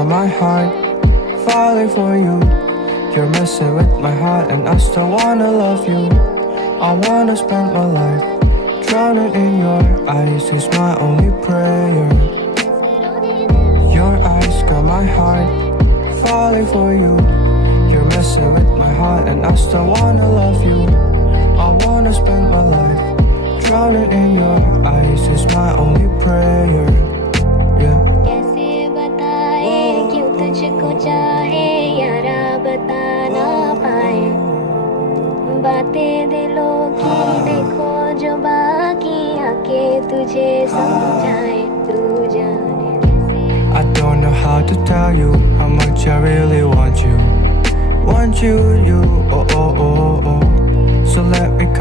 got my heart falling for you. You're messing with my heart and I still wanna love you. I wanna spend my life drowning in your eyes is my only prayer. Your eyes got my heart falling for you. You're messing with my heart and I still wanna love you. I wanna spend my life drowning in your eyes is my only prayer. Yeah. कैसे बताए क्यों तुझको चाहे यारा बता ना पाए बातें दिलों की देखो जो बाकी आके तुझे समझाए तू जाने I don't know how to tell you how much I really want you, you, oh, oh, oh, oh. So let me come